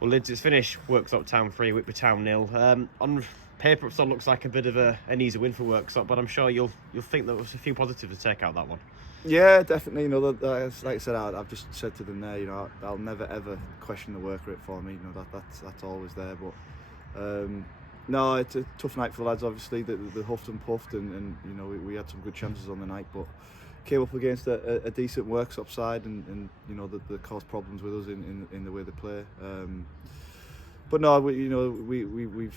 Well, Lids, it's finished. Worksop Town 3, Whitby Town 0. On paper, it sort of looks like a bit of an easy win for Worksop, but I'm sure you'll think there was a few positives to take out that one. Yeah, definitely. Like I said, I've just said to them there. I'll never ever question the work rate for me. That's always there. But no, it's a tough night for the lads. Obviously, the huffed and puffed, and we had some good chances on the night, but came up against a decent Worksop side, and that caused problems with us in the way they play. But no, we've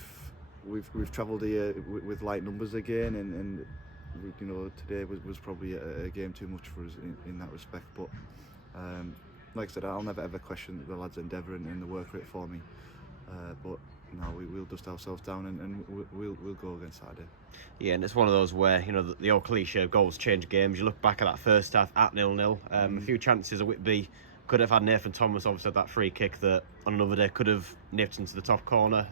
travelled here with light numbers again, and today was probably a game too much for us in that respect. But like I said, I'll never ever question the lads' endeavour and the work rate for me. But no, we'll dust ourselves down and we'll go against Saturday. Yeah, and it's one of those where, the old cliche of goals change games. You look back at that first half at 0-0, a few chances at Whitby could have had Nathan Thomas, obviously, had that free kick that on another day could have nipped into the top corner.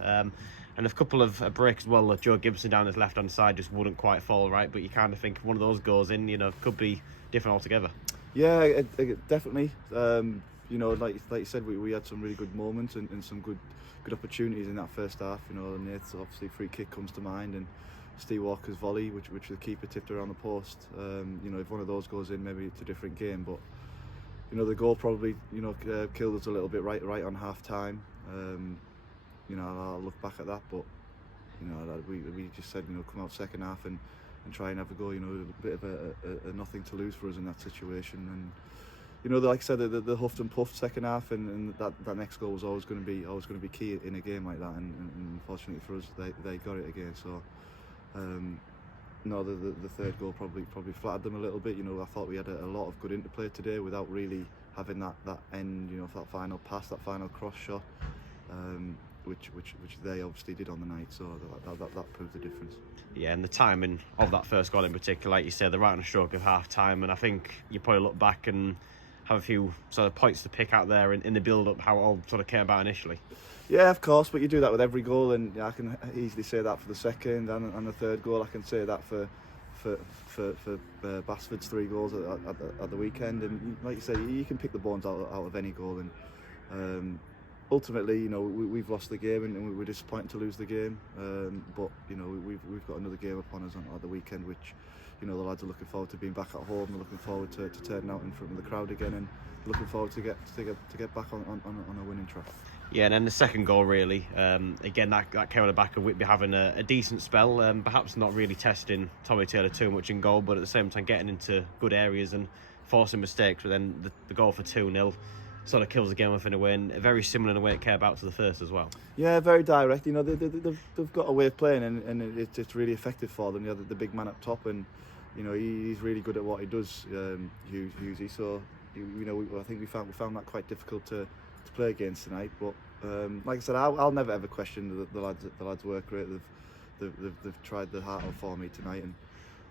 And a couple of breaks as well. Joe Gibson down his left-hand side just wouldn't quite fall right, but you kind of think if one of those goes in, could be different altogether. Yeah, definitely. Like you said, we had some really good moments and some good opportunities in that first half. Nate's obviously free kick comes to mind, and Steve Walker's volley, which the keeper tipped around the post. If one of those goes in, maybe it's a different game. But the goal probably killed us a little bit right on half time. I'll look back at that, but we just said come out second half and try and have a go. A bit of a nothing to lose for us in that situation, and like I said, the huffed and puffed second half, and that next goal was always going to be key in a game like that, and unfortunately for us, they got it again. So no, the third goal probably flattered them a little bit. I thought we had a lot of good interplay today without really having that end, that final pass, that final cross shot. Which they obviously did on the night, so that proved the difference. Yeah, and the timing of that first goal in particular, like you said, they're right on the stroke of half time, and I think you probably look back and have a few sort of points to pick out there in the build-up, how it all sort of came about initially. Yeah, of course, but you do that with every goal, and I can easily say that for the second and the third goal. I can say that for Basford's 3 goals at the weekend, and like you say, you can pick the bones out of any goal, and ultimately, we've lost the game, and we're disappointed to lose the game. But we've got another game upon us at the weekend, which the lads are looking forward to being back at home. They're looking forward to turning out in front of the crowd again, and looking forward to get back on a winning track. Yeah, and then the second goal, really, again, that came on the back of Whitby having a decent spell, perhaps not really testing Tommy Taylor too much in goal, but at the same time getting into good areas and forcing mistakes. But then the goal for 2-0 sort of kills the game off in a way, and very similar in a way it came about to the first as well. Yeah, very direct. They've got a way of playing, and it's really effective for them. The big man up top, and he's really good at what he does, Hughesy. So I think we found that quite difficult to play against tonight. But like I said, I'll never ever question the lads' work rate. They've tried their heart out for me tonight, and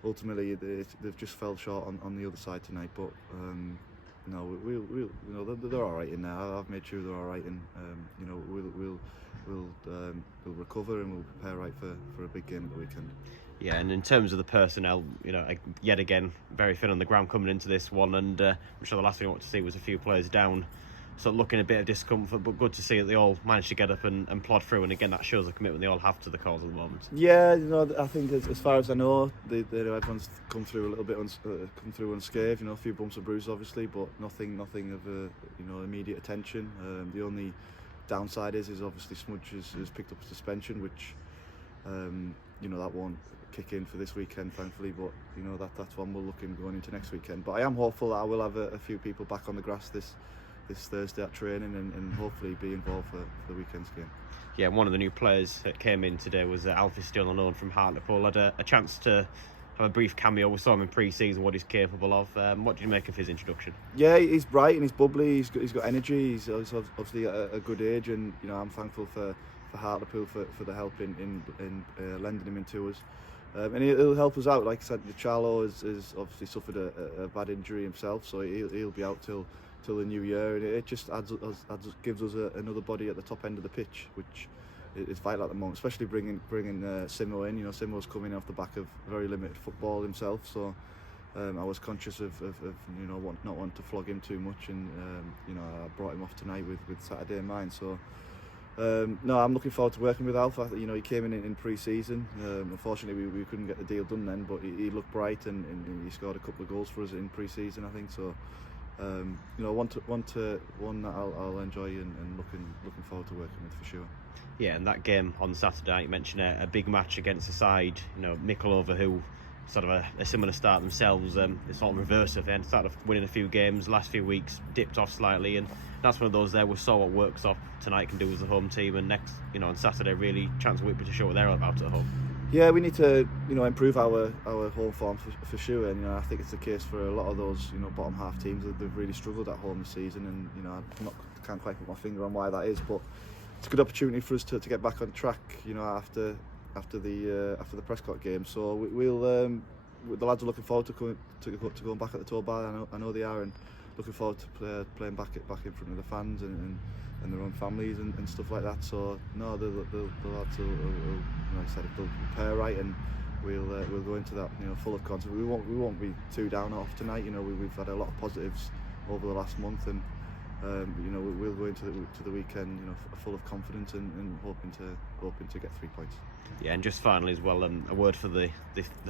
ultimately they've just fell short on the other side tonight. But no, they're all right in there. I've made sure they're all right, and we'll recover and we'll prepare right for a big game at the weekend. Yeah, and in terms of the personnel, yet again, very thin on the ground coming into this one, and I'm sure the last thing I want to see was a few players down, so looking a bit of discomfort, but good to see that they all managed to get up and plod through, and again, that shows the commitment they all have to the cause at the moment. Yeah, I think as far as I know, everyone's come through a little bit unscathed. A few bumps and bruises, obviously, but nothing of immediate attention. The only downside is obviously Smudge has picked up a suspension, which that won't kick in for this weekend, thankfully, but that's one we're looking going into next weekend. But I am hopeful that I will have a few people back on the grass this Thursday at training, and hopefully be involved for the weekend's game. Yeah, one of the new players that came in today was Alfie Steele, on loan from Hartlepool. Had a chance to have a brief cameo. We saw him in pre-season, what he's capable of. What did you make of his introduction? Yeah, he's bright and he's bubbly. He's got energy. He's obviously at a good age, and I'm thankful for Hartlepool for the help in lending him into us. And he'll help us out. Like I said, Charlo has obviously suffered a bad injury himself, so he'll be out till the new year, and it just gives us another body at the top end of the pitch, which is vital at the moment, especially bringing Simo in. Simo's coming off the back of very limited football himself, so I was conscious of not wanting to flog him too much, and I brought him off tonight with Saturday in mind. So No, I'm looking forward to working with Alf. You know, he came in pre-season. Unfortunately, we couldn't get the deal done then, but he looked bright and he scored a couple of goals for us in pre-season, I think. So, you know, one that I'll enjoy and looking forward to working with for sure. Yeah, and that game on Saturday, you mentioned a big match against a side, you know, Mickleover, who sort of a similar start themselves. It's sort of reverse of them. Started winning a few games, last few weeks dipped off slightly, and that's one of those there. We saw what Worksop tonight can do as a home team, and next, you know, on Saturday, really chance Whitby to show what they're all about at home. Yeah, we need to, you know, improve our home form for sure, and you know, I think it's the case for a lot of those, you know, bottom half teams that they've really struggled at home this season, and you know, can't quite put my finger on why that is, but it's a good opportunity for us to get back on track, you know, after the Prescott game. So we'll the lads are looking forward to going back at the Tour Bar. I know they are, and looking forward to playing back in front of the fans and their own families and stuff like that. So no, the lads will, like I said, they'll prepare right, and we'll go into that, you know, full of confidence. We won't be too down off tonight. You know, we've had a lot of positives over the last month, and you know, we'll go into the weekend, you know, full of confidence and hoping to get 3 points. Yeah, and just finally as well, a word for the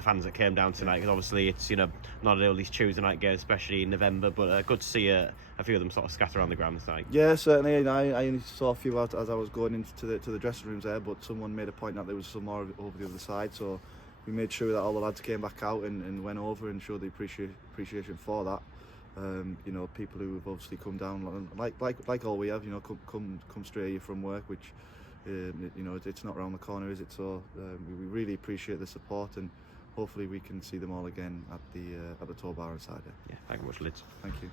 fans that came down tonight, because obviously it's, you know, not all these Tuesday night games, especially in November, but good to see a few of them sort of scatter around the ground tonight. Yeah, certainly. And I only saw a few as I was going into the dressing rooms there, but someone made a point that there was some more over the other side, so we made sure that all the lads came back out and went over and showed the appreciation for that. You know, people who have obviously come down, like all we have, you know, come straight here from work, which you know, it's not around the corner, is it? So we really appreciate the support, and hopefully we can see them all again at the Tour Bar on Saturday. Yeah, thank you much, Lids. Thank you.